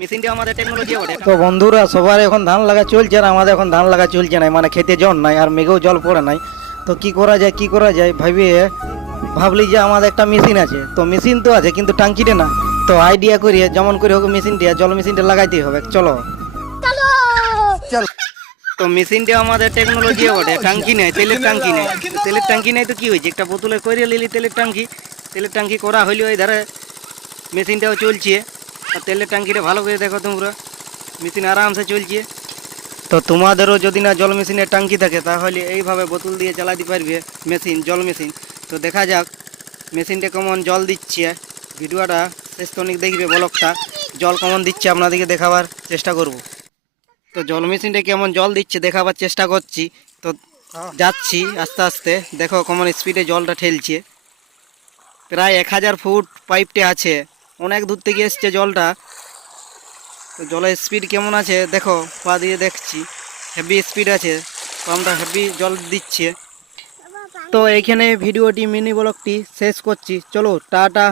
মেশিনটা আমাদের টেকনোলজি বটে। তো বন্ধুরা সবার এখন ধান লাগা চলছে আর আমাদের এখন ধান লাগা চলছে না, মানে খেতে জল নাই আর মেঘেও জল পড়ে নাই। তো কি করা যায় ভাবলি যে আমাদের একটা মেশিন আছে, তো মেশিন তো আছে কিন্তু টাঙ্কিটা না। তো আইডিয়া করিয়ে যেমন করে হোক মেশিনটা জল মেশিনটা লাগাইতেই হবে, চলো। তো মেশিনটা আমাদের টেকনোলজি বটে। টাঙ্কি নেই, তেলের টাঙ্কি নেই। তেলের টাঙ্কি নেই তো কি হয়েছে, একটা বোতলে করে নিলি তেলের টাঙ্কি করা হইলে ওই ধারে মেশিনটাও চলছে। আর তেলের টাঙ্কিটা ভালো করে দেখো তোমরা, মেশিন আরামসে চলছে। তো তোমাদেরও যদি না জল মেশিনের টাঙ্কি থাকে তাহলে এইভাবে বোতল দিয়ে চালাতে পারবে মেশিন, জল মেশিন। তো দেখা যাক মেশিনটা কেমন জল দিচ্ছে। ভিডিওটা শেষ তনিক দেখবে, ব্লগটা জল কেমন দিচ্ছে আপনাদেরকে দেখাবার চেষ্টা করব। তো জল মেশিনটা কেমন জল দিচ্ছে দেখাবার চেষ্টা করছি। তো যাচ্ছি আস্তে আস্তে, দেখো কেমন স্পিডে জলটা ঠেলছে। প্রায় 1000 ফুট পাইপটা আছে, অনেক দূর থেকে এসছে জলটা। তো জলের স্পিড কেমন আছে দেখো, পা দিয়ে দেখছি হেভি স্পিড আছে, পাম্পটা হেভি জল দিচ্ছে। তো এইখানে ভিডিওটি মিনি ব্লগটি শেষ করছি, চলো টাটা।